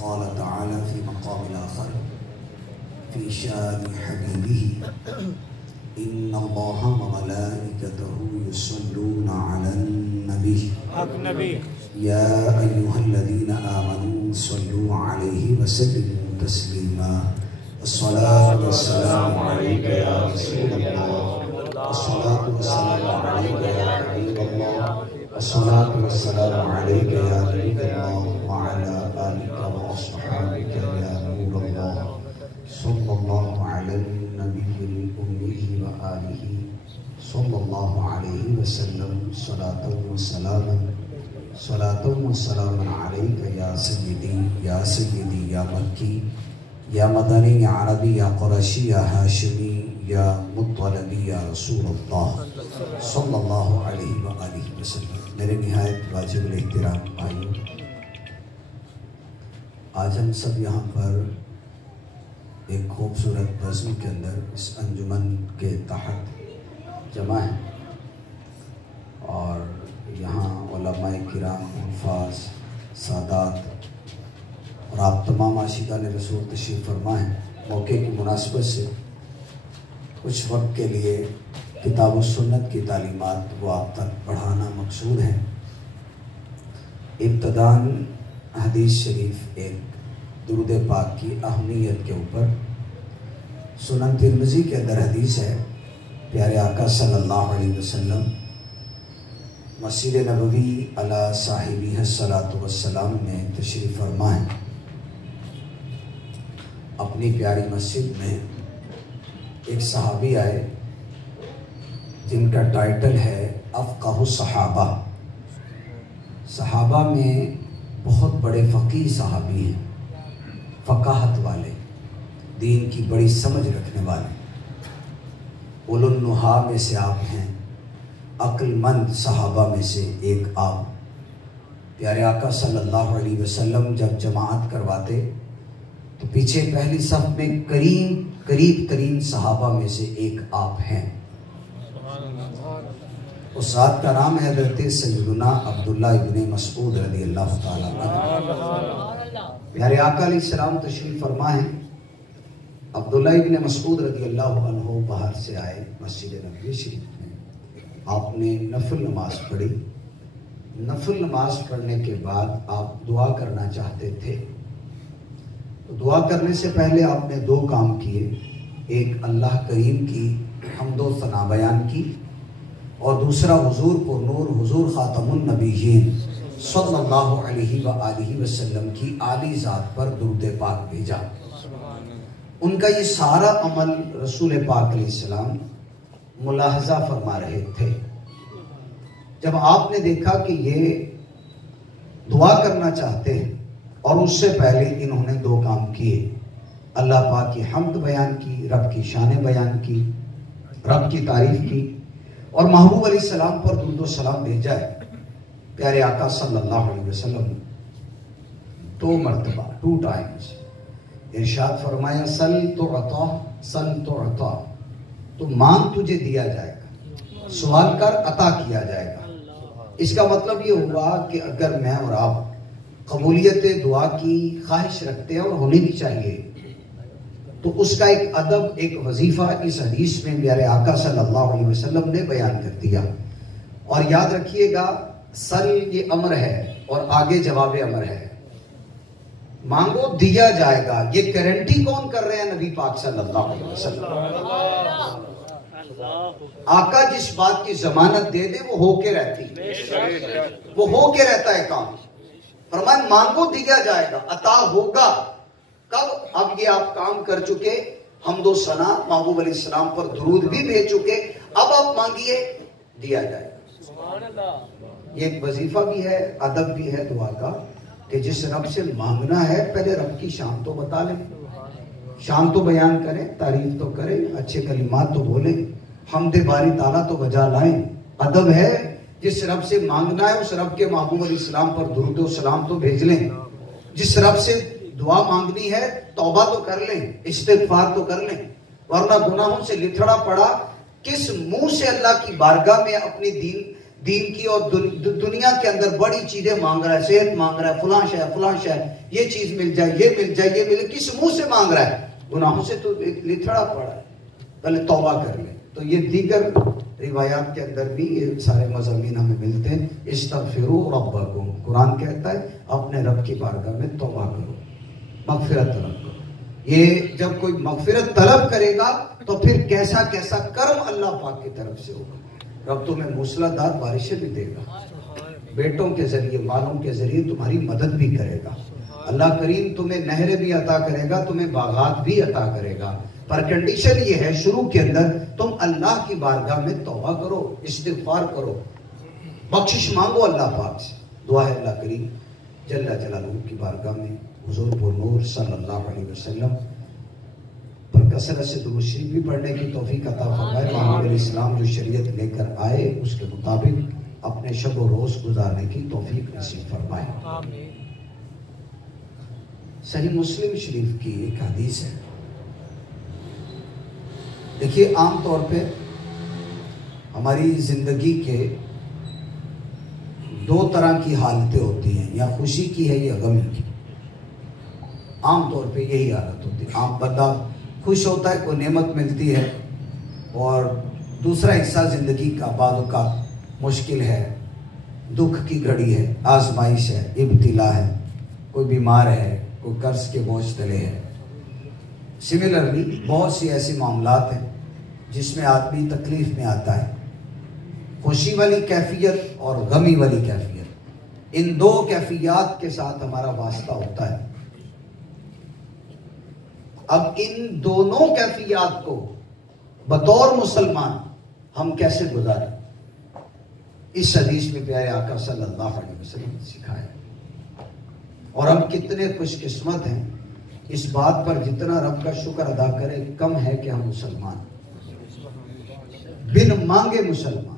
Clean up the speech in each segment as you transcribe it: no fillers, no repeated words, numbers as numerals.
قال تعالى في مقام الآخر في شان حبيبه إن الله وملائكته يصلون على النبي يا أيها الذين آمنوا صلوا عليه وسلموا تسليما الصلاة والسلام عليك يا رسول الله الصلاة والسلام عليك يا حبيب الله الصلاة والسلام عليك يا نبي الله وعلى آلك وأصحابك يا نور الله صلى الله على النبي الأمي وآله صلى الله عليه وسلم صلاة وسلام عليك يا سيدي يا سيدي يا مكي يا مدني يا عربي يا قرشي يا هاشمي يا مطلبي يا رسول اللہ صلی اللہ علیہ وآلہ وسلم۔ میرے نہایت واجب الاحترام بھائیوں، آج ہم سب یہاں پر ایک خوبصورت بزم کے اندر اس انجمن کے تحت جمع ہیں، اور یہاں علماء کرام، حفاظ، سادات اور آپ تمام عاشقان رسول تشریف فرما ہیں۔ موقع کی مناسبت سے کچھ وقت کے لیے کتاب و سنت کی تعلیمات وہ آپ تک پڑھانا مقصود ہے۔ ابتداً حدیث شریف ایک درود پاک کی اہمیت کے اوپر سنن ترمذی کے اندر حدیث ہے، پیارے آقا صلی اللہ علیہ وسلم مسجد نبوی علی صاحبہ الصلاۃ والسلام میں تشریف فرما ہے۔ اپنی پیاری مسجد میں ایک صحابی آئے جن کا ٹائٹل ہے افقہ الصحابہ۔ صحابہ میں بہت بڑے فقیہ صحابی ہیں، فقاہت والے، دین کی بڑی سمجھ رکھنے والے، اولو النہا میں سے آپ ہیں، عقل مند صحابہ میں سے ایک آپ۔ پیارے آقا صلی اللہ علیہ وسلم جب جماعت کرواتے تو پیچھے پہلی صف میں قریب ترین صحابہ میں سے ایک آپ ہیں۔ اس ذات کا نام ہے حضرت سیدنا عبداللہ ابن مسعود رضی اللہ تعالیٰ عنہ۔ پیارے آقا علیہ السلام تشریف فرما ہیں۔ عبداللہ ابن مسعود رضی اللہ عنہ باہر سے آئے مسجد نبوی شریف میں، آپ نے نفل نماز پڑھی۔ نفل نماز پڑھنے کے بعد آپ دعا کرنا چاہتے تھے، تو دعا کرنے سے پہلے آپ نے دو کام کیے، ایک اللہ کریم کی حمد و ثنا بیان کی، اور دوسرا حضور کو نور حضور خاتم النبیین صلی اللہ علیہ وآلہ وسلم کی عالی ذات پر درود پاک بھیجا۔ ان کا یہ سارا عمل رسول پاک علیہ السلام ملاحظہ فرما رہے تھے۔ جب آپ نے دیکھا کہ یہ دعا کرنا چاہتے ہیں اور اس سے پہلے انہوں نے دو کام کیے، اللہ پاک کی حمد بیان کی، رب کی شان بیان کی، رب کی تعریف کی، اور محبوب علیہ السلام پر درود و سلام بھیجا ہے۔ پیارے آقا صلی اللہ علیہ وسلم دو مرتبہ 2 times ارشاد فرمایا سل تو عطا، سل تو عطا، تو مانگ تجھے دیا جائے گا، سوال کر عطا کیا جائے گا۔ اس کا مطلب یہ ہوا کہ اگر میں اور آپ قبولیت دعا کی خواہش رکھتے ہیں، اور ہونی بھی چاہیے، تو اس کا ایک ادب، ایک وظیفہ اس حدیث میں پیارے آقا صلی اللہ علیہ وسلم نے بیان کر دیا۔ اور یاد رکھیے گا، سل یہ امر ہے اور آگے جواب امر ہے، مانگو دیا جائے گا۔ یہ گارنٹی کون کر رہے ہیں؟ نبی پاک صلی اللہ علیہ وسلم۔ آقا جس بات کی ضمانت دے دے وہ ہو کے رہتی، وہ ہو کے رہتا ہے کام۔ فرمایا مانگو دیا جائے گا، عطا ہوگا۔ کب؟ اب یہ آپ کام کر چکے، حمد و ثنا محبوب علیہ السلام پر درود بھی بھیج چکے، اب آپ مانگیے، دیا جائے گا۔ یہ ایک وظیفہ بھی ہے، ادب بھی ہے دعا کا، کہ جس رب سے مانگنا ہے پہلے رب کی شان تو بتا لیں، شان تو بیان کریں، تعریف تو کریں، اچھے کلمات تو بولیں، حمد باری تعالیٰ تو بجا لائیں۔ ادب ہے جس رب سے مانگنا ہے اس رب کے محبوب علیہ السلام پر درود و سلام تو بھیج لیں۔ جس رب سے دعا مانگنی ہے توبہ تو کر لیں، استغفار تو کر لیں، ورنہ گناہوں سے لتھڑا پڑا کس منہ سے اللہ کی بارگاہ میں اپنی دین کی اور دنیا کے اندر بڑی چیزیں مانگ رہا ہے، صحت مانگ رہا ہے، فلاں شے، یہ چیز مل جائے، یہ مل جائے، یہ مل، کس منہ سے مانگ رہا ہے؟ گناہوں سے تو لتھڑا پڑا ہے، پہلے توبہ کر لے۔ تو یہ دیگر روایات کے اندر بھی یہ سارے مضامین ہمیں ملتے ہیں۔ استغفروا ربکم، قرآن کہتا ہے اپنے رب کی بارگاہ میں توبہ کرو، مغفرت طلب کرو۔ یہ جب کوئی مغفرت طلب کرے گا تو پھر کیسا کیسا کرم اللہ پاک کی طرف سے ہوگا۔ رب تمہیں موسلادھار بارشیں بھی دے گا، بیٹوں کے ذریعے، مالوں کے ذریعے تمہاری مدد بھی کرے گا۔ اللہ کریم تمہیں نہریں بھی عطا کرے گا، تمہیں باغات بھی عطا کرے گا، پر کنڈیشن یہ ہے شروع کے اندر تم اللہ کی بارگاہ میں توبہ کرو، استغفار کرو، بخشش مانگو اللہ پاک سے۔ دعا ہے اللہ کریم جل جلالہ کی بارگاہ میں حضور پر نور صلی اللہ علیہ وسلم پر کثرت سے درود شریف بھی پڑھنے کی توفیق عطا فرمائے۔ محمد علیہ السلام جو شریعت لے کر آئے اس کے مطابق اپنے شب و روز گزارنے کی توفیق نصیب فرمائے۔ صحیح مسلم شریف کی ایک حدیث ہے۔ دیکھیے عام طور پہ ہماری زندگی کے دو طرح کی حالتیں ہوتی ہیں، یا خوشی کی ہے یا غم کی۔ عام طور پہ یہی حالت ہوتی ہے۔ عام بندہ خوش ہوتا ہے، کوئی نعمت ملتی ہے، اور دوسرا حصہ زندگی کا بعض اوقات مشکل ہے، دکھ کی گھڑی ہے، آزمائش ہے، ابتلا ہے، کوئی بیمار ہے، کوئی قرض کے بوجھ تلے ہے۔ سملرلی بہت سی ایسی معاملات ہیں جس میں آدمی تکلیف میں آتا ہے، خوشی والی کیفیت اور غمی والی کیفیت، ان دو کیفیات کے ساتھ ہمارا واسطہ ہوتا ہے۔ اب ان دونوں کیفیات کو بطور مسلمان ہم کیسے گزاریں، اس حدیث میں پیارے آقا صلی اللہ علیہ وسلم نے سکھایا۔ اور ہم کتنے خوش قسمت ہیں، اس بات پر جتنا رب کا شکر ادا کرے کم ہے کہ ہم مسلمان، بن مانگے مسلمان۔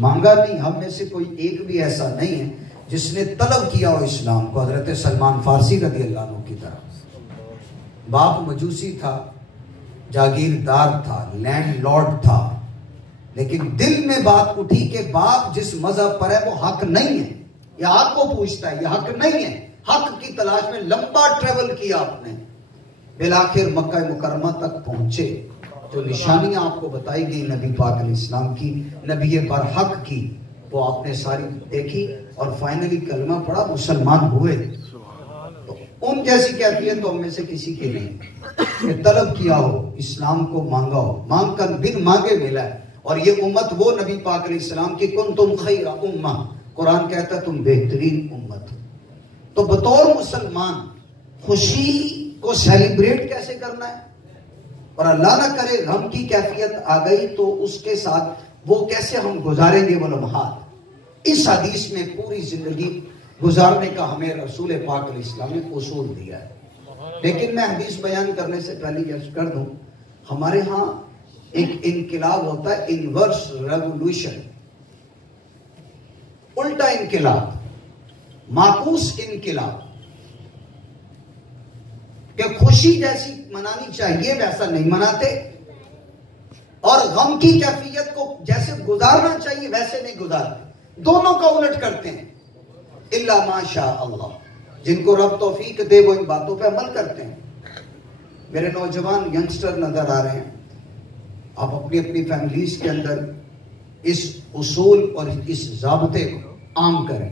مانگا نہیں، ہم میں سے کوئی ایک بھی ایسا نہیں ہے جس نے طلب کیا ہو اسلام کو، حضرت سلمان فارسی رضی اللہ عنہ کی طرح۔ باپ مجوسی تھا، جاگیردار تھا، لینڈ لارڈ تھا، لیکن دل میں بات اٹھی کہ باپ جس مذہب پر ہے وہ حق نہیں ہے، یہ آپ کو پوچھتا ہے، یہ حق نہیں ہے۔ حق کی تلاش میں لمبا ٹریول کیا آپ نے، بالآخر مکہ مکرمہ تک پہنچے۔ جو نشانیاں آپ کو بتائی گئی نبی پاک علیہ السلام کی، نبی برحق کی، وہ آپ نے ساری دیکھی اور فائنلی کلمہ پڑھا، مسلمان ہوئے۔ تو ان جیسی کیفیت تو ہم میں سے کسی کی نہیں کہ طلب کیا ہو، اسلام کو مانگا ہو، مانگ کر بن مانگے ملا ہے۔ اور یہ امت وہ نبی پاک علیہ السلام کی کنتم خیر امہ، قرآن کہتا ہے تم بہترین امت ہو۔ تو بطور مسلمان خوشی کو سیلیبریٹ کیسے کرنا ہے، اور اللہ نہ کرے غم کی کیفیت آ گئی تو اس کے ساتھ وہ کیسے ہم گزاریں گے وہ لمحات۔ اس حدیث میں پوری زندگی گزارنے کا ہمیں رسول پاک علیہ السلام نے اصول دیا ہے۔ لیکن میں حدیث بیان کرنے سے پہلے یہ کر دوں، ہمارے ہاں ایک انقلاب ہوتا ہے، انورس ریولوشن، الٹا انقلاب، معکوس انقلاب، کہ خوشی جیسی منانی چاہیے ویسا نہیں مناتے، اور غم کی کیفیت کو جیسے گزارنا چاہیے ویسے نہیں گزارتے، دونوں کا الٹ کرتے ہیں۔ الا ماشاء اللہ، جن کو رب توفیق دے وہ ان باتوں پہ عمل کرتے ہیں۔ میرے نوجوان ینگسٹر نظر آ رہے ہیں، آپ اپنی اپنی فیملیز کے اندر اس اصول اور اس ضابطے کو عام کریں،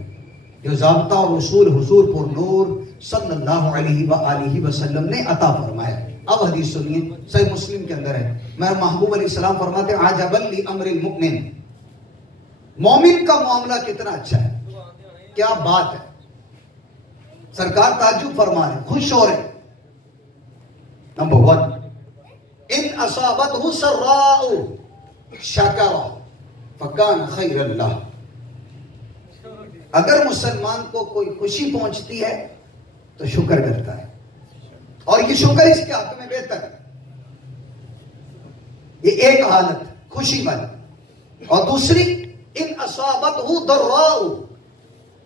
جو ضابطہ اور اصول حضور پر نور صلی اللہ علیہ وآلہ وسلم نے عطا فرمایا۔ اب حدیث سنیے، صحیح مسلم کے اندر ہے، میرے محبوب علیہ السلام فرماتے ہیں عجبا لامر المؤمن، مومن کا معاملہ کتنا اچھا ہے، کیا بات ہے۔ سرکار تعجب فرما رہے ہیں، خوش ہو رہے ہیں۔ نمبر 1، ان اصابتہ سراء شکر فکان خیر اللہ، اگر مسلمان کو کوئی خوشی پہنچتی ہے تو شکر کرتا ہے، اور یہ شکر اس کے حق میں بہتر ہے۔ یہ ایک حالت خوشی والی، اور دوسری ان اصابتہ ضراء،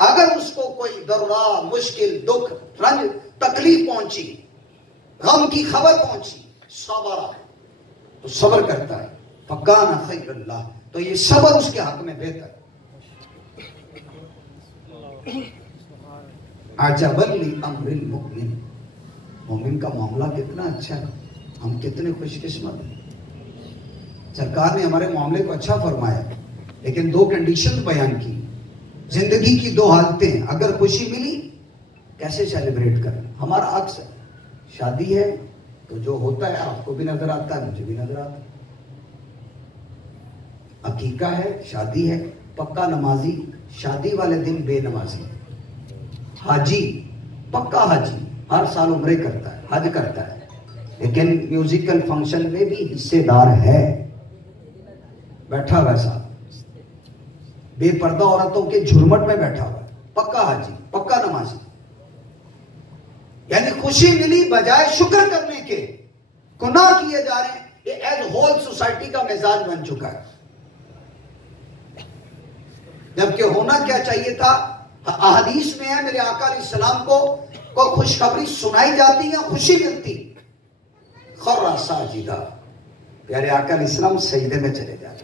اگر اس کو کوئی ضراء، مشکل، دکھ، رنج، تکلیف پہنچی، غم کی خبر پہنچی، صبر، تو صبر کرتا ہے، فکان خیر اللہ، تو یہ صبر اس کے حق میں بہتر ہے۔ عجبا لامر المؤمن، مومن کا معاملہ کتنا اچھا ہے، ہم کتنے خوش قسمت ہیں۔ سرکار نے ہمارے معاملے کو اچھا فرمایا، لیکن دو کنڈیشن بیان کی۔ زندگی کی دو حالتیں ہیں، اگر خوشی ملی کیسے سیلیبریٹ کریں؟ ہمارا عکس ہے، شادی ہے تو جو ہوتا ہے آپ کو بھی نظر آتا ہے، مجھے بھی نظر آتا ہے۔ عقیقہ ہے، شادی ہے، پکا نمازی شادی والے دن بے نمازی، حاجی پکا حاجی ہر سال عمرے کرتا ہے، حج کرتا ہے، لیکن میوزیکل فنکشن میں بھی حصے دار ہے، بیٹھا ویسا بے پردہ عورتوں کے جھرمٹ میں بیٹھا ہوا ہے، پکا حاجی پکا نمازی۔ یعنی خوشی ملی بجائے شکر کرنے کے گناہ کیے جا رہے ہیں۔ یہ ایز ہول سوسائٹی کا مزاج بن چکا ہے، جبکہ ہونا کیا چاہیے تھا؟ احادیث میں ہے میرے آقا علیہ السلام کو کوئی خوشخبری سنائی جاتی یا خوشی ملتی، خر ساجدہ، پیارے آقا علیہ السلام سجدے میں چلے جاتے،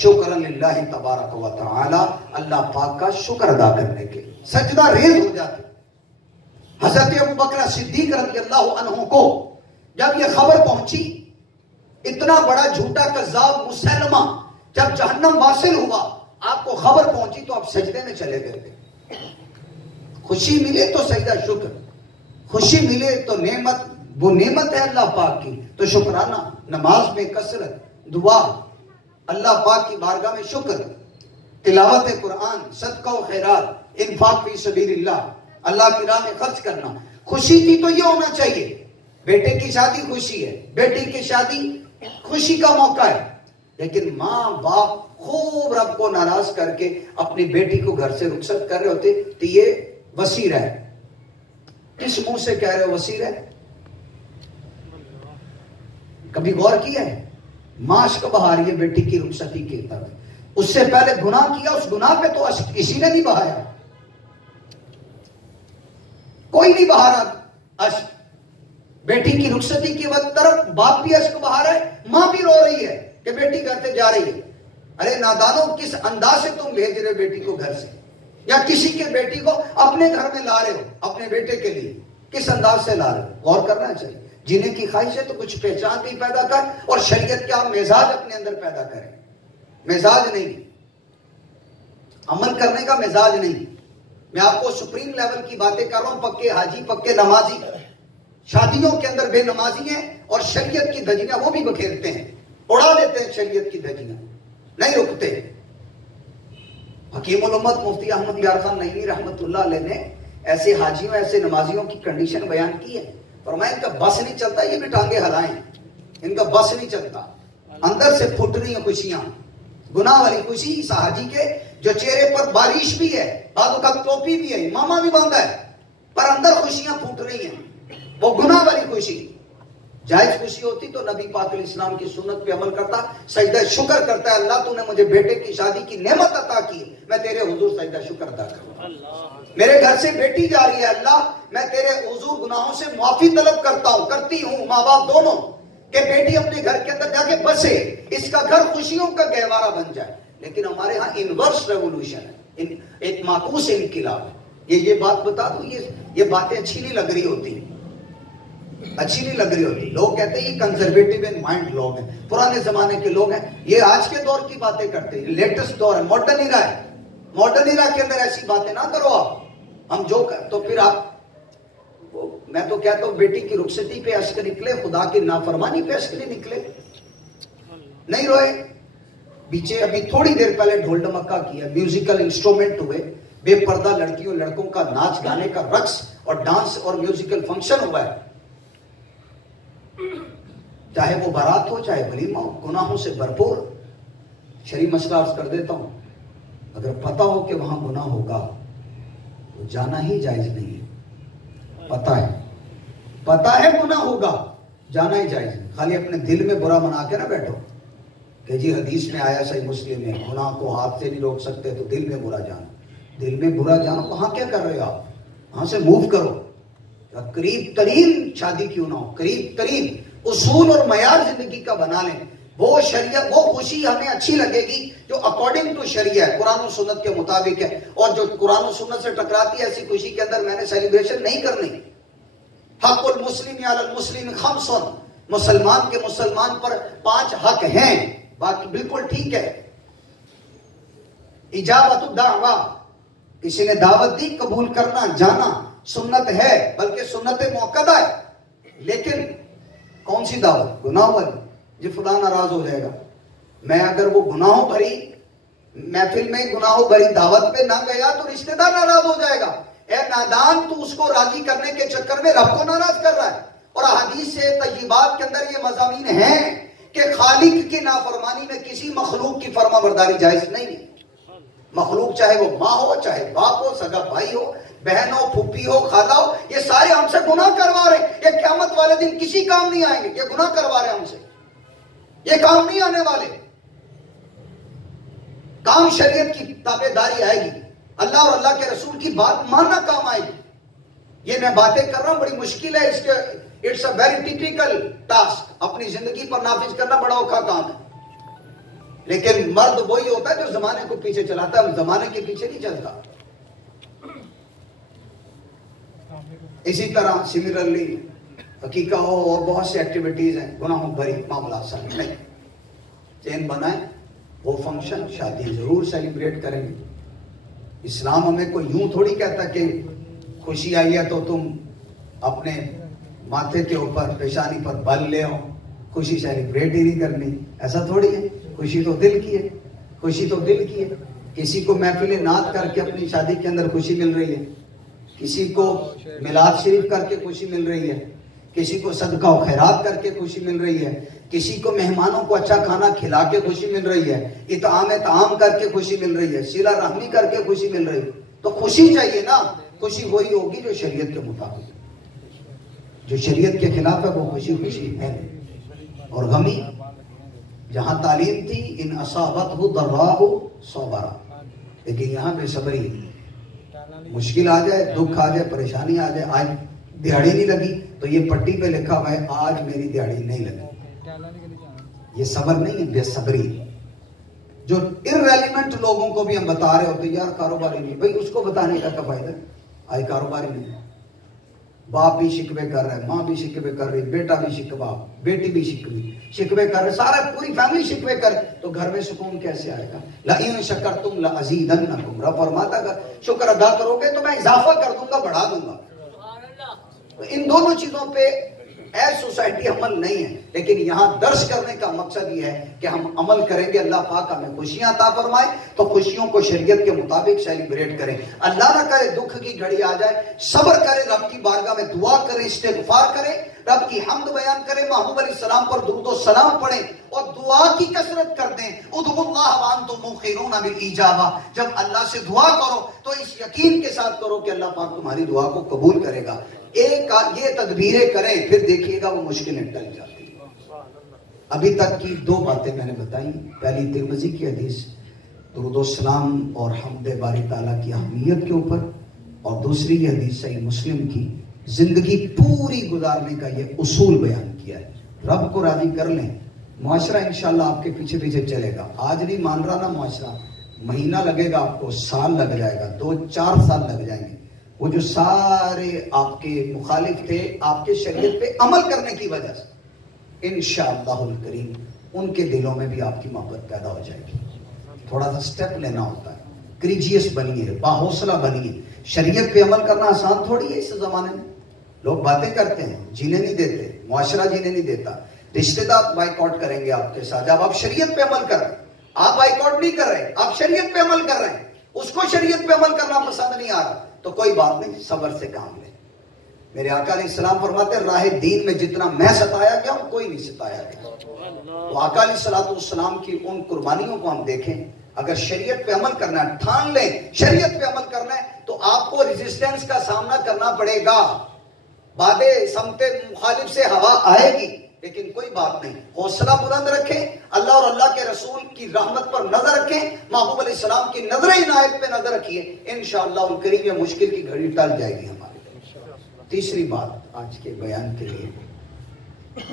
شکر للہ تبارک و تعالی، اللہ پاک کا شکر ادا کرنے کے سجدہ ریز ہو جاتے۔ حضرت ابو بکر صدیق رضی اللہ عنہ کو جب یہ خبر پہنچی، اتنا بڑا جھوٹا کذاب مسلمہ جب جہنم واصل ہوا، آپ کو خبر پہنچی تو آپ سجدے میں چلے گئے تھے۔ خوشی ملے تو سجدہ شکر، خوشی ملے تو نعمت، وہ نعمت ہے اللہ پاک کی تو شکرانہ، نماز میں کثرت، دعا، اللہ پاک کی بارگاہ میں شکر، تلاوت قرآن، صدقہ و خیرات، انفاق فی سبیل اللہ، اللہ کی راہ میں خرچ کرنا۔ خوشی تھی تو یہ ہونا چاہیے۔ بیٹے کی شادی خوشی ہے، بیٹی کی شادی خوشی کا موقع ہے، لیکن ماں باپ خوب رب کو ناراض کر کے اپنی بیٹی کو گھر سے رخصت کر رہے ہوتے تو یہ وسیر ہے۔ کس منہ سے کہہ رہے ہو وسیر ہے؟ کبھی غور کیا ہے؟ ماں اشک بہا رہی ہے بیٹی کی رخصتی کی طرف، اس سے پہلے گناہ کیا، اس گناہ پہ تو اشک کسی نے نہیں بہایا، کوئی نہیں بہا رہا اشک۔ بیٹی کی رخصتی کی وقت طرف باپ بھی اشک بہا رہا ہے، ماں بھی رو رہی ہے کہ بیٹی گھر سے جا رہی ہے۔ ارے نادانوں، کس انداز سے تم بھیج رہے بیٹی کو گھر سے، یا کسی کے بیٹی کو اپنے گھر میں لا رہے ہو اپنے بیٹے کے لیے، کس انداز سے لا رہے ہو؟ غور کرنا چاہیے۔ جینے کی خواہش ہے تو کچھ پہچان بھی پیدا کر، اور شریعت کا مزاج اپنے اندر پیدا کرے، مزاج نہیں، عمل کرنے کا مزاج نہیں۔ میں آپ کو سپریم لیول کی باتیں کر رہا ہوں، پکے حاجی پکے نمازی شادیوں کے اندر بے نمازی ہیں، اور شریعت کی دھجیاں وہ بھی بکھیرتے ہیں، اڑا دیتے ہیں شریعت کی دھجیاں، نہیں رکتے۔ حکیم الامت مفتی احمد یار خان نعیمی رحمت اللہ علیہ نے ایسے حاجیوں ایسے نمازیوں کی کنڈیشن بیان کی ہے، فرمایا ان کا بس نہیں چلتا، یہ بھی ٹانگیں ہلائیں، ان کا بس نہیں چلتا، اندر سے پھٹ رہی ہیں خوشیاں، گناہ والی خوشی اس حاجی کے جو چہرے پر بارش بھی ہے، بعض کا ٹوپی بھی ہے، امامہ بھی باندھا ہے، پر اندر خوشیاں پھوٹ رہی ہیں، وہ گناہ والی خوشی۔ جائز خوشی ہوتی تو نبی پاک علیہ السلام کی سنت پہ عمل کرتا، سجدہ شکر کرتا ہے، اللہ تو نے مجھے بیٹے کی شادی کی نعمت عطا کی، میں تیرے حضور سجدہ شکر ادا کروں، میرے گھر سے بیٹی جا رہی ہے اللہ، میں تیرے حضور گناہوں سے معافی طلب کرتا ہوں، کرتی ہوں، ماں باپ دونوں، کہ بیٹی اپنے گھر کے اندر جا کے بسے، اس کا گھر خوشیوں کا گہوارہ بن جائے۔ لیکن ہمارے ہاں انورس ریولوشن ہے، ایک معکوس انقلاب ہے۔ یہ بات بتا دوں، یہ باتیں اچھی نہیں لگ رہی ہوتی، اچھی نہیں لگ رہی ہوتی۔ لوگ کہتے ہیں یہ کنزرویٹو ان مائنڈ لوگ ہیں، پرانے زمانے کے لوگ ہیں، یہ آج کے دور کی باتیں کرتے ہیں، لیٹسٹ دور ہے، ماڈرن ایرا ہے، ماڈرن ایرا کے اندر ایسی باتیں نہ کرو آپ۔ ہم جو تو پھر آپ، میں تو کہتا ہوں بیٹی کی رخصتی پہ اشک نکلے، خدا کی نافرمانی پہ اشک نہیں نکلے، نہیں روئے۔ پیچھے ابھی تھوڑی دیر پہلے ڈھول ڈمکا کیا، میوزیکل انسٹرومنٹ ہوئے، بے پردہ لڑکیوں لڑکوں کا ناچ گانے کا رقص اور ڈانس اور میوزیکل فنکشن ہوا ہے، چاہے وہ بارات ہو چاہے ولیمہ ہو، گناہوں سے بھرپور۔ شرعی مسئلہ عرض کر دیتا ہوں، اگر پتہ ہو کہ وہاں گناہ ہوگا تو جانا ہی جائز نہیں ہے، پتہ ہے گناہ ہوگا، جانا ہی جائز نہیں۔ خالی اپنے دل میں برا منا کے نہ بیٹھو کہ جی حدیث میں آیا صحیح مسلم میں گناہ کو ہاتھ سے نہیں روک سکتے تو دل میں برا جانا، دل میں برا جانا وہاں کیا کر رہے ہو آپ؟ وہاں سے موو کرو، قریب ترین شادی کیوں نہ ہو، قریب ترین اصول اور معیار زندگی کا بنا لیں، وہ شریعت، وہ خوشی ہمیں اچھی لگے گی جو اکارڈنگ ٹو شریعہ ہے، قرآن و سنت کے مطابق ہے، اور جو قرآن و سنت سے ٹکراتی ہے ایسی خوشی کے اندر میں نے سیلیبریشن نہیں کرنی۔ حق المسلم علی المسلم خمس، مسلمان کے مسلمان پر 5 حق ہیں، باقی بالکل ٹھیک ہے۔ اجابت الدعوہ، کسی نے دعوت دی، قبول کرنا، جانا سنت ہے، بلکہ سنت موقدہ ہے، لیکن کون سی دعوت؟ گناہ والی، جی فلاں ناراض ہو جائے گا، میں اگر وہ گناہوں بھری محفل میں گناہوں بھری دعوت پہ نہ گیا تو رشتہ دار ناراض ہو جائے گا۔ اے نادان، تو اس کو راضی کرنے کے چکر میں رب کو ناراض کر رہا ہے۔ اور حدیث سے طیبات کے اندر یہ مضامین ہیں کہ خالق کی نافرمانی میں کسی مخلوق کی فرما برداری جائز نہیں ہے۔ مخلوق چاہے وہ ماں ہو، چاہے باپ ہو، سگا بھائی ہو، بہن ہو، پھوپھی ہو، خالہ ہو، یہ سارے ہم سے گناہ کروا رہے ہیں۔ یہ قیامت والے دن کسی کام نہیں آئیں گے، یہ گناہ کروا رہے ہیں ہم سے، یہ کام نہیں آنے والے۔ کام شریعت کی تابع داری آئے گی، اللہ اور اللہ کے رسول کی بات ماننا کام آئے گی۔ یہ میں باتیں کر رہا ہوں، بڑی مشکل ہے، اس کے it's a very typical task, اپنی زندگی پر نافذ کرنا بڑا اوکھا کام ہے، لیکن مرد وہی ہوتا ہے جو زمانے کو پیچھے چلاتا ہے، زمانے کے پیچھے نہیں چلتا۔ اسی طرح سملرلی حقیقہ ہو اور بہت سی ایکٹیویٹیز ہیں گناہوں بھری معاملات سامنے نہیں، چین بنائیں، وہ فنکشن شادی ضرور سیلیبریٹ کریں گے۔ اسلام ہمیں کوئی یوں تھوڑی کہتا کہ خوشی آئی ہے تو تم اپنے ماتھے کے اوپر پیشانی پر بل لے آؤ، خوشی سیلیبریٹ ہی نہیں کرنی، ایسا تھوڑی ہے۔ خوشی تو دل کی ہے، خوشی تو دل کی ہے۔ کسی کو محفل نعت کر کے اپنی شادی کے اندر خوشی مل رہی ہے، کسی کو میلاد شریف کر کے خوشی مل رہی ہے، کسی کو صدقہ و خیرات کر کے خوشی مل رہی ہے، کسی کو مہمانوں کو اچھا کھانا کھلا کے خوشی مل رہی ہے، اطعام طعام کر کے خوشی مل رہی ہے، صلہ رحمی کر کے خوشی مل رہی ہے۔ تو خوشی چاہیے نا، خوشی وہی ہوگی جو شریعت کے مطابق، جو شریعت کے خلاف ہے وہ خوشی خوشی ہے نہیں۔ اور غمی، جہاں تعلیم تھی ان اصابتہ ضراء صبر، لیکن یہاں بے صبری، مشکل آ جائے، دکھ آ جائے، پریشانی آ جائے، آج دیہڑی نہیں لگی تو یہ پٹی پہ لکھا ہوا ہے آج میری دیہڑی نہیں لگی، یہ صبر نہیں ہے، بے صبری۔ جو ارریلیونٹ لوگوں کو بھی ہم بتا رہے ہوتے یار کاروباری نہیں، بھئی اس کو بتانے کا کیا فائدہ، آج کاروباری نہیں، باپ بھی شکوے کر رہے، ماں بھی شکوے کر رہی، بیٹا بھی شکوا، بیٹی بھی شکوے کر رہے، سارا پوری فیملی شکوے کر، تو گھر میں سکون کیسے آئے گا؟ لَإِن شَكَرْتُمْ لَأَزِيدَنَّكُمْ، رب فرماتا ہے شکر ادا کرو گے تو میں اضافہ کر دوں گا، بڑھا دوں گا۔ ان دونوں چیزوں پہ ایز سوسائٹی عمل نہیں ہے، لیکن یہاں درس کرنے کا مقصد یہ ہے کہ ہم عمل کریں گے، اللہ پاک ہمیں خوشیاں عطا فرمائے تو خوشیوں کو شریعت کے مطابق سیلیبریٹ کریں۔ اللہ نہ کرے دکھ کی گھڑی آ جائے، صبر کرے، رب کی بارگاہ میں دعا کرے، استغفار کرے، رب کی حمد بیان کرے، محبوب علیہ السلام پر درود و سلام پڑھیں اور دعا کی کثرت کر دیں۔ ادعوا اللہ وانتم موقنون بالاجابہ، جب اللہ سے دعا کرو تو اس یقین کے ساتھ کرو کہ اللہ پاک تمہاری دعا کو قبول کرے گا۔ یہ تدبیریں کریں، پھر دیکھیے گا وہ مشکلیں ٹل جاتی ہیں۔ ابھی تک کی 2 باتیں میں نے بتائی، پہلی ترمذی کی حدیث درود و سلام اور حمد باری تعالیٰ کی اہمیت کے اوپر، اور دوسری یہ حدیث صحیح مسلم کی زندگی پوری گزارنے کا یہ اصول بیان کیا ہے۔ رب کو راضی کر لیں، معاشرہ انشاءاللہ آپ کے پیچھے پیچھے چلے گا۔ آج نہیں مان رہا نا معاشرہ، مہینہ لگے گا آپ کو، سال لگ جائے گا، 2-4 سال لگ جائیں گے۔ وہ جو سارے آپ کے مخالف تھے آپ کے شریعت پہ عمل کرنے کی وجہ سے انشاءاللہ الکریم ان کے دلوں میں بھی آپ کی محبت پیدا ہو جائے گی۔ تھوڑا سا سٹیپ لینا ہوتا ہے، کریجیس بنیے، باحوصلہ بنیے۔ شریعت پہ عمل کرنا آسان تھوڑی ہے اس زمانے میں، لوگ باتیں کرتے ہیں، جینے نہیں دیتے، معاشرہ جینے نہیں دیتا، رشتہ دار بائیکاٹ کریں گے آپ کے ساتھ۔ جب آپ شریعت پہ عمل کر رہے ہیں، آپ بائیکاٹ نہیں کر رہے، آپ شریعت پہ عمل کر رہے ہیں، اس کو شریعت پہ عمل کرنا پسند نہیں آ رہا تو کوئی بات نہیں، صبر سے کام لیں۔ میرے آقا علیہ السلام فرماتے ہیں راہ دین میں جتنا میں ستایا گیا ہوں کوئی نہیں ستایا گیا۔ تو آقا علیہ السلام کی ان قربانیوں کو ہم دیکھیں، اگر شریعت پہ عمل کرنا ہے، ٹھان لیں شریعت پہ عمل کرنا ہے تو آپ کو ریزسٹنس کا سامنا کرنا پڑے گا، بادے سمت مخالف سے ہوا آئے گی، لیکن کوئی بات نہیں، حوصلہ بلند رکھیں، اللہ اور اللہ کے رسول کی رحمت پر نظر رکھیں، محبوب علیہ السلام کی نظر عنایت پہ نظر رکھیے، انشاءاللہ الکریم یہ مشکل کی گھڑی ٹل جائے گی ہماری۔ تیسری بات آج کے بیان کے لیے،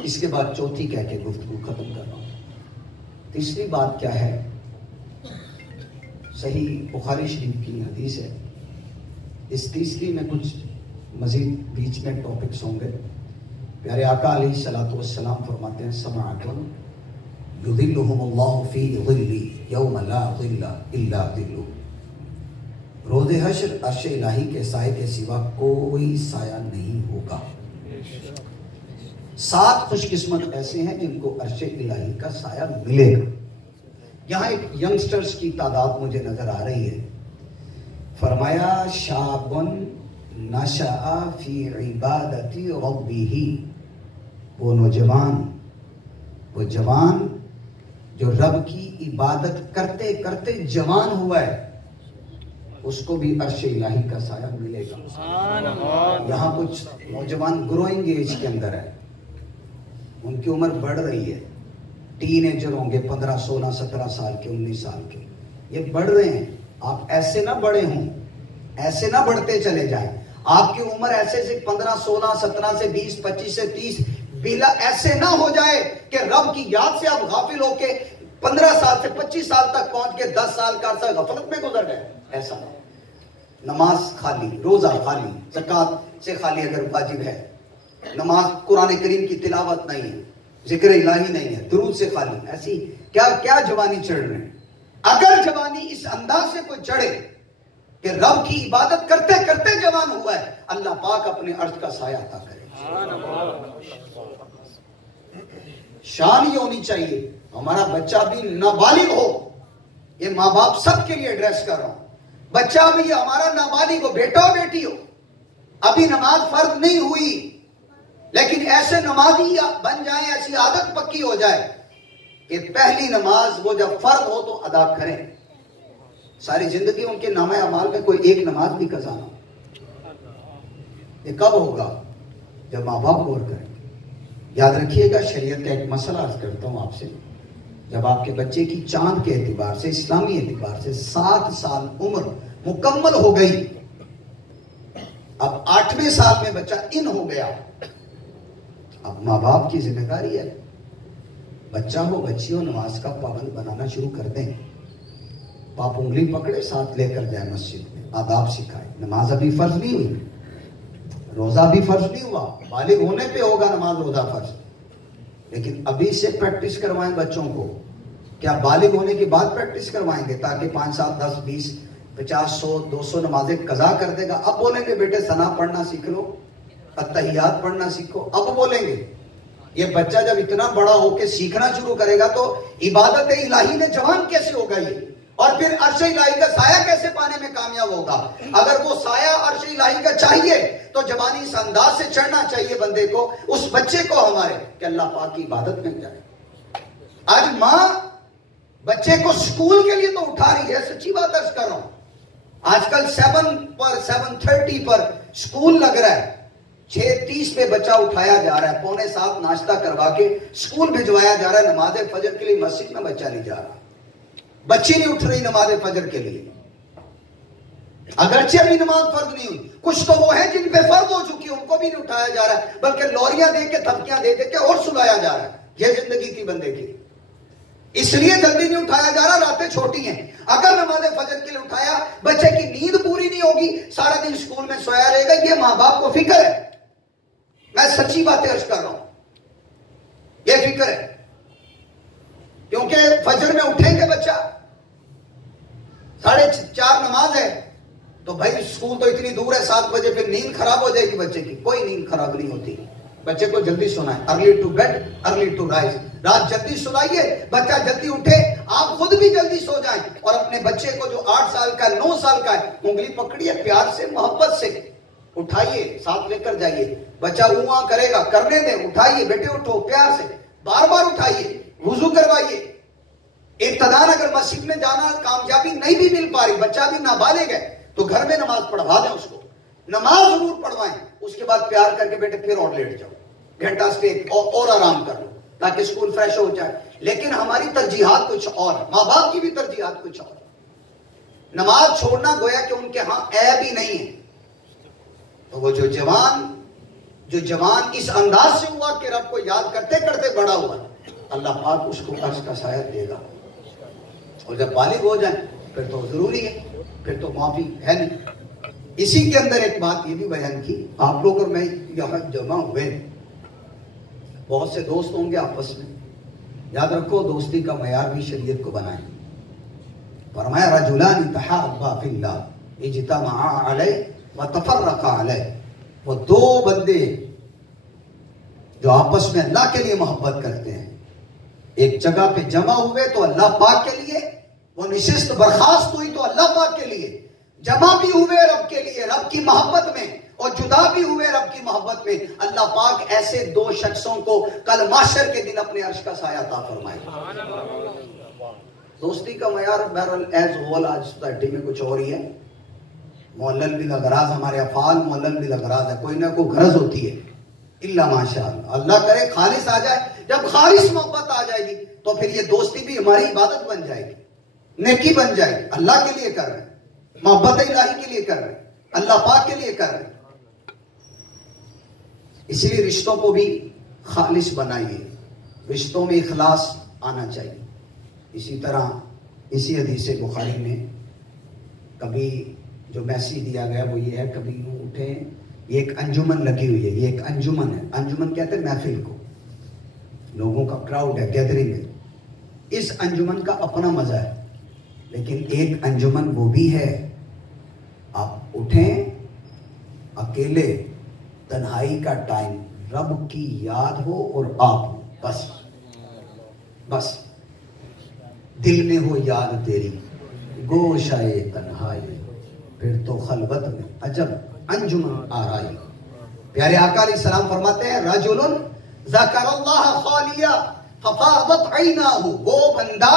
اس کے بعد چوتھی کہہ کے گفتگو ختم کر رہا ہوں۔ تیسری بات کیا ہے؟ صحیح بخاری شریف کی حدیث ہے. اس تیسری میں کچھ مزید بیچ میں ٹاپکس ہوں گے. پیارے آقا علیہ الصلوۃ والسلام فرماتے ہیں سماعتن یظلھم اللہ فی ظلہ یوم لا ظل الا ظلہ. روز حشر عرش الہی کے سائے کے سوا کوئی سایہ نہیں ہوگا. 7 خوش قسمت ایسے ہیں جن کو عرش الہی کا سایہ ملے گا. یہاں ایک ینگسٹرز کی تعداد مجھے نظر آ رہی ہے. فرمایا شاب نشأ فی عبادت ربہ. وہ نوجوان، وہ جوان جو رب کی عبادت کرتے کرتے جوان ہوا ہے، اس کو بھی عرش الہی کا سایہ ملے گا. یہاں کچھ نوجوان گروئنگ ایج کے اندر ہے، ان کی عمر بڑھ رہی ہے. ٹین ایجر ہوں گے 15 16 17 سال کے، 19 سال کے. یہ بڑھ رہے ہیں. آپ ایسے نہ بڑے ہوں، ایسے نہ بڑھتے چلے جائیں. آپ کی عمر ایسے سے 15 16 17 سے 20 25 سے 30 بلا ایسے نہ ہو جائے کہ رب کی یاد سے آپ غافل ہو کے 15 سال سے 25 سال تک پہنچ کے 10 سال کا عرصہ غفلت میں گزر گئے. ایسا نہ. نماز خالی، روزہ خالی، زکوٰۃ سے خالی اگر واجب ہے، نماز قرآن کریم کی تلاوت نہیں ہے، ذکر الہی نہیں ہے، درود سے خالی. ایسی کیا جوانی چڑھ رہے ہیں. اگر جوانی اس انداز سے کوئی چڑھے کہ رب کی عبادت کرتے کرتے جوان ہوا ہے، اللہ پاک اپنے عرش کا سایہ عطا کرے. شان یہ ہونی چاہیے ہمارا بچہ بھی نابالغ ہو. یہ ماں باپ سب کے لیے ایڈریس کر رہا ہوں. بچہ بھی ہمارا نابالغ ہو، بیٹا ہو بیٹی ہو، ابھی نماز فرض نہیں ہوئی لیکن ایسے نمازی بن جائیں، ایسی عادت پکی ہو جائے کہ پہلی نماز وہ جب فرض ہو تو ادا کریں. ساری زندگی ان کے نامہ اعمال میں کوئی ایک نماز بھی قضا نہ ہو. یہ کب ہوگا؟ جب ماں باپ غور کریں. یاد رکھیے گا، شریعت کا ایک مسئلہ عرض کرتا ہوں آپ سے. جب آپ کے بچے کی چاند کے اعتبار سے، اسلامی اعتبار سے 7 سال عمر مکمل ہو گئی، اب 8ویں سال میں بچہ ان ہو گیا، اب ماں باپ کی ذمہ داری ہے بچہ ہو بچی ہو نماز کا پابند بنانا شروع کر دیں. باپ انگلی پکڑے ساتھ لے کر جائے مسجد میں، آداب سکھائے. نماز ابھی فرض نہیں ہوئی، روزہ بھی فرض نہیں ہوا، بالغ ہونے پہ ہوگا نماز روزہ فرض، لیکن ابھی سے پریکٹس کروائیں بچوں کو. کیا بالغ ہونے کے بعد پریکٹس کروائیں گے تاکہ 5 7 10 20 50 100 200 نمازیں قضا کر دے گا؟ اب بولیں گے بیٹے ثنا پڑھنا سیکھ لو، اتحیات پڑھنا سیکھو. اب بولیں گے. یہ بچہ جب اتنا بڑا ہو کے سیکھنا شروع کرے گا تو عبادت الہی میں جوان کیسے ہوگا یہ؟ اور پھر عرش الہی کا سایہ کیسے پانے میں کامیاب ہوگا؟ اگر وہ سایہ عرش الہی کا چاہیے تو جوانی اس انداز سے چڑھنا چاہیے بندے کو، اس بچے کو ہمارے، کہ اللہ پاک کی عبادت میں جائے. آج ماں بچے کو سکول کے لیے تو اٹھا رہی ہے، سچی بات عرض کر رہا ہوں. آج کل 7:30 پر سکول لگ رہا ہے، 6:30 پہ بچہ اٹھایا جا رہا ہے، 6:45 ناشتہ کروا کے سکول بھجوایا جا رہا ہے. نماز فجر کے لیے مسجد میں بچہ نہیں جا رہا، بچی نہیں اٹھ رہی نماز فجر کے لیے، اگرچہ بھی نماز فرض نہیں ہوئی. کچھ تو وہ ہیں جن پہ فرض ہو چکی ہے، ان کو بھی نہیں اٹھایا جا رہا ہے، بلکہ لوریاں دے کے دھمکیاں دے کے اور سلایا جا رہا ہے. یہ زندگی تھی بندے کی، اس لیے جلدی نہیں اٹھایا جا رہا، راتیں چھوٹی ہیں. اگر نماز فجر کے لیے اٹھایا، بچے کی نیند پوری نہیں ہوگی، سارا دن سکول میں سویا رہے گا. یہ ماں باپ کو فکر ہے، میں سچی باتیں عرض کر رہا ہوں، یہ فکر ہے. کیونکہ فجر میں اٹھیں گے بچہ 4:30 نماز ہے تو بھائی سکول تو اتنی دور ہے، 7 بجے پھر نیند خراب ہو جائے گی بچے کی. کوئی نیند خراب نہیں ہوتی، بچے کو جلدی سونا ہے. Early to bed early to rise. رات جلدی سلائیے، بچہ جلدی اٹھے، آپ خود بھی جلدی سو جائیں. اور اپنے بچے کو جو 8 سال کا ہے، 9 سال کا ہے، انگلی پکڑیے، پیار سے محبت سے اٹھائیے، ساتھ لے کر جائیے. بچہ ہوا کرے گا، کرنے دیں، اٹھائیے، بیٹے اٹھو، پیار سے بار بار اٹھائیے، وضو کروائیے. ابتداءً اگر مسجد میں جانا کامیابی نہیں بھی مل پا رہی، بچہ بھی نابالغ ہے، تو گھر میں نماز پڑھوا دیں اس کو، نماز ضرور پڑھوائیں. اس کے بعد پیار کر کے بیٹے پھر اور لیٹ جاؤ، گھنٹہ اسٹے اور آرام کر لو تاکہ اسکول فریش ہو جائے. لیکن ہماری ترجیحات کچھ اور، ماں باپ کی بھی ترجیحات کچھ اور. نماز چھوڑنا گویا کہ ان کے ہاں عیب ہی نہیں ہے. تو وہ جو جوان اس انداز سے ہوا کہ رب کو یاد کرتے کرتے بڑا ہوا، اللہ پاک اس کو عرش کا سایہ دے گا. اور جب بالغ ہو جائیں پھر تو ضروری ہے, پھر تو معافی ہے نہیں. اسی کے اندر ایک بات یہ بھی بیان کی, آپ لوگ اور میں یہاں جمع ہوئے, بہت سے دوست ہوں گے آپس میں, یاد رکھو دوستی کا معیار بھی شریعت کو بنائیں. فرمایا رجلان تحابا فی اللہ اجتمعا علیہ وتفرقا علیہ, وہ دو بندے جو آپس میں اللہ کے لیے محبت کرتے ہیں, ایک جگہ پہ جمع ہوئے تو اللہ پاک کے لیے, وہ نشست برخاست ہوئی تو اللہ پاک کے لیے, جمع بھی ہوئے رب کے لیے, رب کی محبت میں, اور جدا بھی ہوئے رب کی محبت میں. اللہ پاک ایسے دو شخصوں کو کل محشر کے دن اپنے عرش کا سایہ عطا فرمائے. دوستی کا معیار بہرحال ایز ہول آج سوسائٹی میں کچھ اور ہی ہے. معلل بالاغراض, ہمارے افعال معلل بالاغراض ہے, کوئی نہ کوئی غرض ہوتی ہے. الا ماشاء اللہ, اللہ کرے خالص آ جائے. جب خالص محبت آ جائے گی تو پھر یہ دوستی بھی ہماری عبادت بن جائے گی, نیکی بن جائے گی. اللہ کے لیے کر رہے ہیں, محبت الہی کے لیے کر رہے ہیں, اللہ پاک کے لیے کر رہے ہیں. اسی لیے رشتوں کو بھی خالص بنائیے, رشتوں میں اخلاص آنا چاہیے. اسی طرح اسی حدیث بخاری میں کبھی جو میسیج دیا گیا وہ یہ ہے, کبھی یوں اٹھیں, یہ ایک انجمن لگی ہوئی ہے, یہ ایک انجمن ہے. انجمن کہتے ہیں محفل کو, لوگوں کا کراؤڈ ہے, گیدرنگ ہے. اس انجمن کا اپنا مزہ ہے, لیکن ایک انجمن وہ بھی ہے, آپ اٹھیں اکیلے, تنہائی کا ٹائم, رب کی یاد ہو اور آپ ہو, بس بس دل میں ہو یاد تیری, گوشائے تنہائی, پھر تو خلوت میں عجب انجمن آرائی. پیارے آقا علیہ السلام فرماتے ہیں رجل ذکر اللہ خالیہ ففاضت عیناہ, وہ بندہ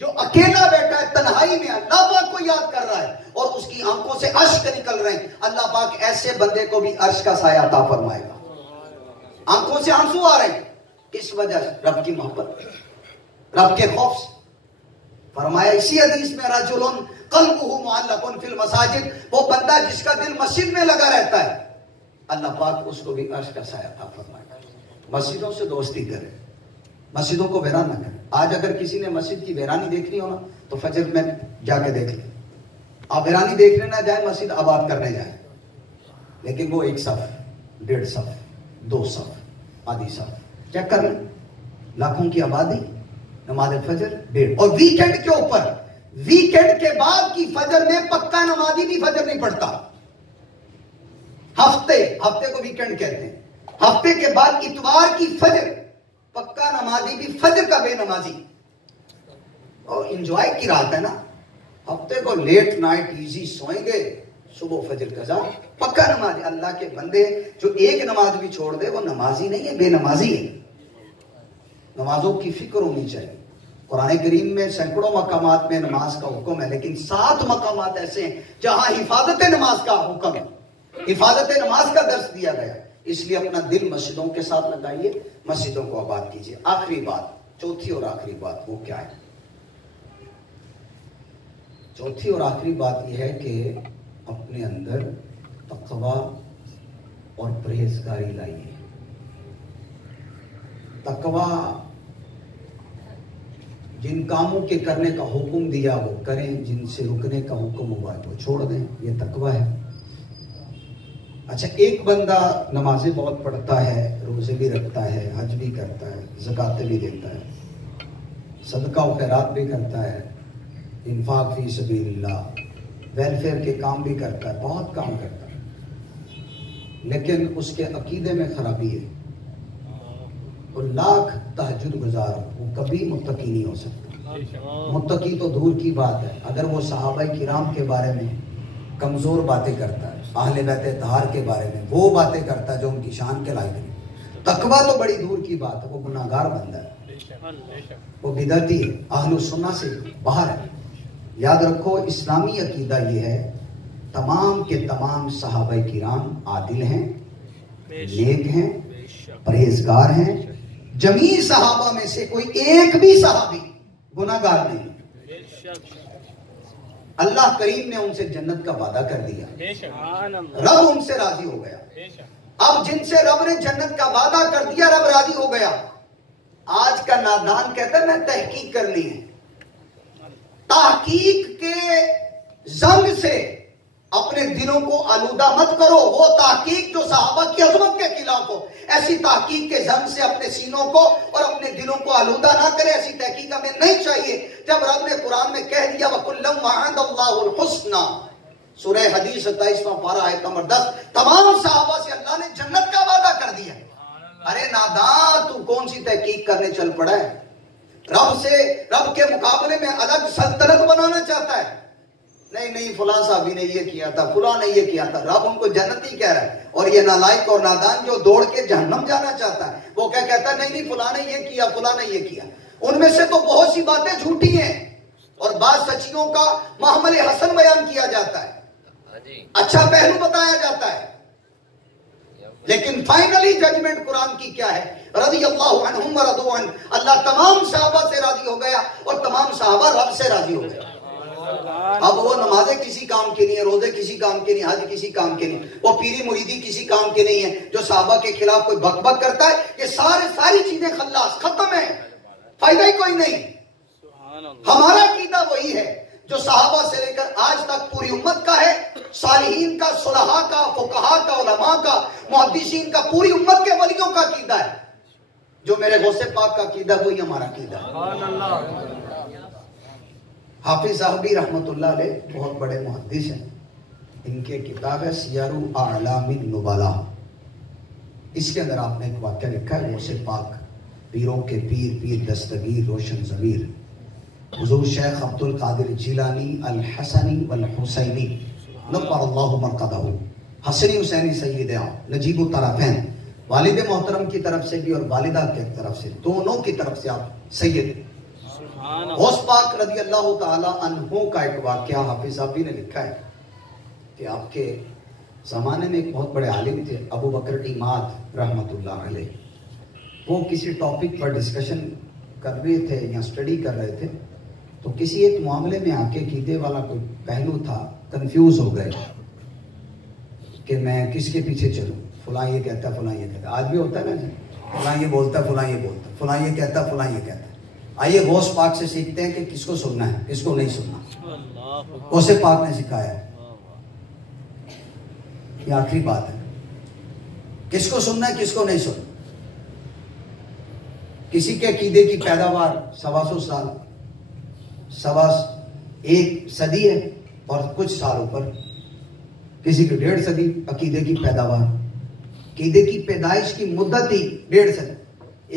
جو اکیلا بیٹھا ہے تنہائی میں, اللہ پاک کو یاد کر رہا ہے اور اس کی آنکھوں سے اشک نکل رہے ہیں, اللہ پاک ایسے بندے کو بھی عرش کا سایہ عطا فرمائے گا. آنکھوں سے آنسو آ رہے ہیں, کس وجہ سے؟ رب کی محبت, رب کے خوف سے. فرمایا اسی حدیث میں رجل قلبہ معلق فی المساجد, وہ بندہ جس کا دل مسجد میں لگا رہتا ہے, اللہ پاک اس کو بھی عرش کا سایہ عطا فرمائے گا. مسجدوں سے دوستی کرے, مسجدوں کو ویران نہ کریں. آج اگر کسی نے مسجد کی ویرانی دیکھنی ہو نا تو فجر میں جا کے دیکھ لیں. آپ ویرانی دیکھنے نہ جائیں, مسجد آباد کرنے جائیں, لیکن وہ ایک صف, 1.5 صف, 2 صف, آدھی صف, چیک کر لیں, لاکھوں کی آبادی, نماز فجر 1.5. اور ویکینڈ کے اوپر, ویکینڈ کے بعد کی فجر میں پکا نمازی بھی فجر نہیں پڑھتا. ہفتے کو ویکینڈ کہتے ہیں, ہفتے کے بعد اتوار کی فجر پکا نمازی بھی فجر کا بے نمازی. اور انجوائے کی رات ہے نا, ہفتے کو لیٹ نائٹ ایزی سوئیں گے, صبح فجر قضا, پکا نمازی. اللہ کے بندے جو ایک نماز بھی چھوڑ دے وہ نمازی نہیں ہے, بے نمازی ہے. نمازوں کی فکر ہونی چاہیے. قرآن کریم میں سینکڑوں مقامات میں نماز کا حکم ہے, لیکن 7 مقامات ایسے ہیں جہاں حفاظت نماز کا حکم ہے, حفاظت نماز کا درس دیا گیا. اس لیے اپنا دل مسجدوں کے ساتھ لگائیے, مسجدوں کو آباد کیجیے. آخری بات, چوتھی اور آخری بات, وہ کیا ہے؟ چوتھی اور آخری بات یہ ہے کہ اپنے اندر تقوی اور پرہیزگاری لائیے. تقوی, جن کاموں کے کرنے کا حکم دیا وہ کریں, جن سے رکنے کا حکم ہوا وہ چھوڑ دیں, یہ تقوی ہے. اچھا, ایک بندہ نمازیں بہت پڑھتا ہے, روزے بھی رکھتا ہے, حج بھی کرتا ہے, زکاتیں بھی دیتا ہے, صدقہ و خیرات بھی کرتا ہے, انفاق فی سبیل اللہ, ویلفیئر کے کام بھی کرتا ہے, بہت کام کرتا ہے, لیکن اس کے عقیدے میں خرابی ہے. اور لاکھ تہجد گزار وہ کبھی متقی نہیں ہو سکتا. متقی تو دور کی بات ہے, اگر وہ صحابہ کرام کے بارے میں کمزور باتیں کرتا ہے, اہل بیت طاہر کے بارے میں وہ باتیں کرتا ہے جو ان کی شان کے لائق نہیں, تقویٰ تو بڑی دور کی بات ہے. وہ گناہگار بندہ ہے, وہ بدعتی ہے, اہل سنت سے باہر ہے. یاد رکھو, اسلامی عقیدہ یہ ہے تمام کے تمام صحابہ کرام عادل ہیں, نیک ہیں, پرہیزگار ہیں. جمیع صحابہ میں سے کوئی ایک بھی صحابی گناہگار نہیں. اللہ کریم نے ان سے جنت کا وعدہ کر دیا, رب ان سے راضی ہو گیا. اب جن سے رب نے جنت کا وعدہ کر دیا رب راضی ہو گیا, آج کا نادان کہتا ہے میں تحقیق کرنی ہے. تحقیق کے زنگ سے اپنے دلوں کو آلودہ مت کرو. وہ تحقیق جو صحابہ کی عظمت کے خلاف ہو، ایسی تحقیق کے زنگ سے اپنے سینوں کو اور اپنے دلوں کو آلودہ نہ کرے. ایسی تحقیق ہمیں نہیں چاہیے. جب رب نے قرآن میں کہہ دیا وَكُلًّا وَعَدَ اللَّهُ الْحُسْنَى، سورہ حدیث 27واں پارہ آیت نمبر 10، تمام صحابہ سے اللہ نے جنت کا وعدہ کر دیا. ارے نادان، تو کون سی تحقیق کرنے چل پڑا ہے؟ رب کے مقابلے میں الگ سلطنت بنانا چاہتا ہے. نہیں فلاں صحابی نے یہ کیا تھا، فلاں نے یہ کیا تھا. رب ان کو جنتی کہہ رہا ہے. اور یہ نالائق اور نادان جو دوڑ کے جہنم جانا چاہتا ہے، وہ کیا کہتا ہے؟ نہیں فلاں نے یہ کیا، فلاں نے یہ کیا. ان میں سے تو بہت سی باتیں جھوٹی ہیں اور بعض سچیوں کا محمل حسن بیان کیا جاتا ہے، اچھا پہلو بتایا جاتا ہے. لیکن فائنلی ججمنٹ قرآن کی کیا ہے؟ رضی اللہ عنہم ورضوا عنہ. اللہ تمام صحابہ سے راضی ہو گیا اور تمام صحابہ رب سے راضی ہو گیا. اب وہ نمازیں کسی کام کے نہیں ہیں، روزے کسی کام کے نہیں، حج کسی کام کے نہیں، وہ پیری مریدی کسی کام کے نہیں ہے. جو صحابہ کے خلاف کوئی بک بک کرتا ہے، یہ ساری چیزیں خلاص ختم ہیں، فائدہ ہی کوئی نہیں. ہمارا عقیدہ وہی ہے جو صحابہ سے لے کر آج تک پوری امت کا ہے، صالحین کا، صلحاء کا، فقہاء کا، علماء کا، محدثین کا، پوری امت کے ولیوں کا عقیدہ ہے. جو میرے غوث پاک کا عقیدہ وہی ہمارا عقیدہ ہے. حافظ صاحبی رحمت اللہ علیہ بہت بڑے محدث ہیں. ان کے کتاب ہے سیر اعلام النبلاء. اس کے اندر آپ نے ایک واقعہ لکھا ہے غوث پاک، پیروں کے پیر دستگیر روشن ضمیر حضور شیخ عبد القادر جیلانی الحسنی والحسینی نور اللہ مرقدہ، حسنی حسینی سید نجیب الطرفین، والد محترم کی طرف سے بھی اور والدہ کی طرف سے، دونوں کی طرف سے آپ سید. غوث پاک رضی اللہ تعالی عنہ کا ایک واقعہ حافظ صاحبی نے لکھا ہے کہ آپ کے زمانے میں ایک بہت بڑے عالم تھے ابو بکر عماد رحمت اللہ علیہ. وہ کسی ٹاپک پر ڈسکشن کر رہے تھے یا سٹڈی کر رہے تھے، تو کسی ایک معاملے میں آ کے عقیدے والا کوئی پہلو تھا، کنفیوز ہو گئے کہ میں کس کے پیچھے چلوں. فلاں یہ کہتا ہے، فلاں یہ کہتا ہے. آج بھی ہوتا ہے نا جی، فلاں یہ بولتا ہے، فلاں یہ بولتا ہے، فلاں یہ کہتا ہے، فلاں یہ کہتا ہے. آئیے غوث پاک سے سیکھتے ہیں کہ کس کو سننا ہے، کس کو نہیں سننا. غوث پاک نے سکھایا ہے، یہ آخری بات ہے، کس کو سننا ہے، کس کو نہیں سننا. کسی کے عقیدے کی پیداوار 125 سال، 1 صدی ہے اور کچھ سالوں پر، کسی کی 1.5 صدی عقیدے کی پیداوار. عقیدے کی پیدائش کی مدت ہی 1.5 صدی،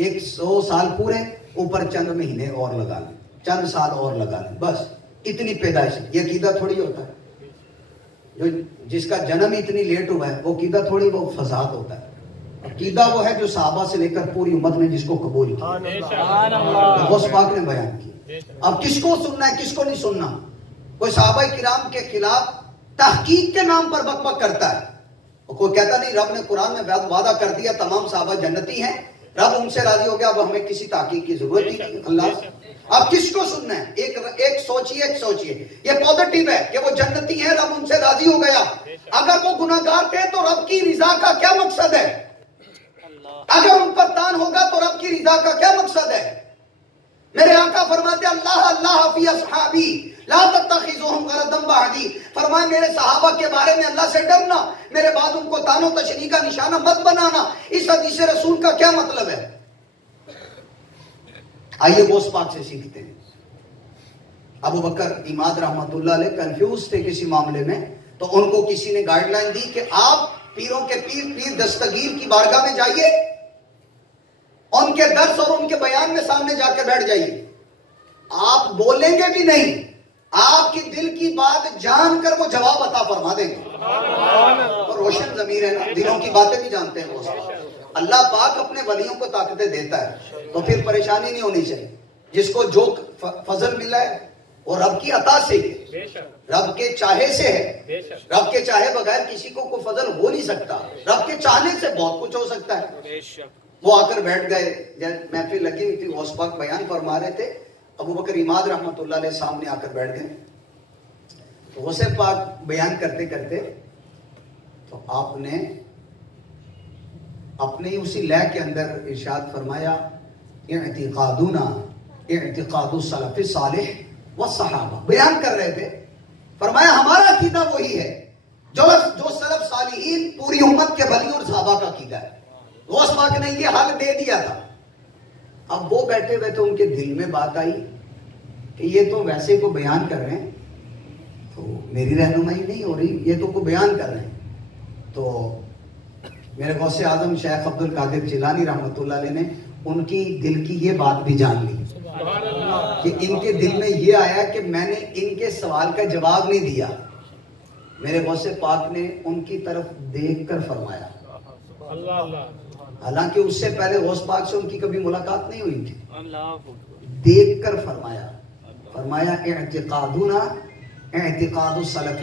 100 سال پورے، اوپر چند مہینے اور لگا لیں، چند سال اور لگا لیں، بس اتنی پیدائش ہے. یہ عقیدہ تھوڑی ہوتا ہے. جس کا جنم اتنی لیٹ ہوا ہے وہ عقیدہ تھوڑی، وہ فساد ہوتا ہے. عقیدہ وہ ہے جو صحابہ سے لے کر پوری امت نے جس کو قبول کیا، غوث پاک نے بیان کیا. اب کس کو سننا ہے، کس کو نہیں سننا. کوئی صحابہ کرام کے خلاف تحقیق کے نام پر بک بک کرتا ہے، کوئی کہتا نہیں رب نے قرآن میں وعدہ کر دیا تمام صحابہ جنتی ہیں، رب ان سے راضی ہو گیا، اب ہمیں کسی تحقیق کی ضرورت نہیں. اللہ اب کس کو سننا ہے؟ ایک سوچیے. یہ پازیٹیو ہے کہ وہ جنتی ہیں، رب ان سے راضی ہو گیا. اگر وہ گناہگار تھے تو رب کی رضا کا کیا مقصد ہے؟ اگر ان پر تان ہوگا تو رب کی رضا کا کیا مقصد ہے؟ میرے آقا فرماتے اللہ فی اصحابی لا تتخذوہم غرضا بعدی. فرمائے میرے صحابہ کے بارے میں اللہ سے ڈرنا، میرے بعد ان کو تان و تشنیع کا نشانہ مت بنانا. اس حدیث رسول کا کیا مطلب ہے؟ آئیے غوث پاک سے سیکھتے ہیں. ابو بکر عماد رحمت اللہ علیہ کنفیوز تھے کسی معاملے میں، تو ان کو کسی نے گائیڈ لائن دی کہ آپ پیروں کے پیر دستگیر کی بارگاہ میں جائیے، ان کے درس اور ان کے بیان میں سامنے جا کے بیٹھ جائیے. آپ بولیں گے بھی نہیں، آپ کی دل کی بات جان کر وہ جواب عطا فرما دیں گے. اور روشن ضمیر ہے نا، دلوں کی باتیں بھی جانتے ہیں وہ. اللہ پاک اپنے ولیوں کو طاقتیں دیتا ہے تو پھر پریشانی نہیں ہونی چاہیے. جس کو جو فضل ملا ہے وہ رب کی عطا سے ہے، رب کے چاہے سے ہے. رب کے چاہے بغیر کسی کو کوئی فضل ہو نہیں سکتا. رب کے چاہنے سے بہت کچھ ہو سکتا ہے. وہ آ کر بیٹھ گئے، جب محفل لگی ہوئی تھی، غوث پاک بیان فرما رہے تھے، ابو بکر عماد رحمت اللہ علیہ سامنے آ کر بیٹھ گئے. تو غوث پاک بیان کرتے کرتے تو آپ نے اپنے اسی لے کے اندر ارشاد فرمایا اعتقادنا اعتقاد السلف الصالح والصحابہ، بیان کر رہے تھے، فرمایا ہمارا عقیدہ وہی ہے جو سلف صالحین پوری امت کے ولی اور صحابہ کا عقیدہ ہے۔ غوث پاک نے یہ حال دے دیا تھا۔ اب وہ بیٹھے ہوئے تو ان کے دل میں بات آئی کہ یہ تو ویسے کو بیان کر رہے ہیں، تو میری رہنمائی نہیں ہو رہی، یہ تو کو بیان کر رہے ہیں۔ تو میرے غوث اعظم شیخ عبد القادر جیلانی رحمۃ اللہ علیہ نے ان کی دل کی یہ بات بھی جان لی کہ ان کے دل میں یہ آیا کہ میں نے ان کے سوال کا جواب نہیں دیا۔ میرے غوث پاک نے ان کی طرف دیکھ کر فرمایا، حالانکہ اس سے پہلے غوث پاک سے ان کی کبھی ملاقات نہیں ہوئی تھی، دیکھ کر فرمایا اعتقادنا اعتقاد السلف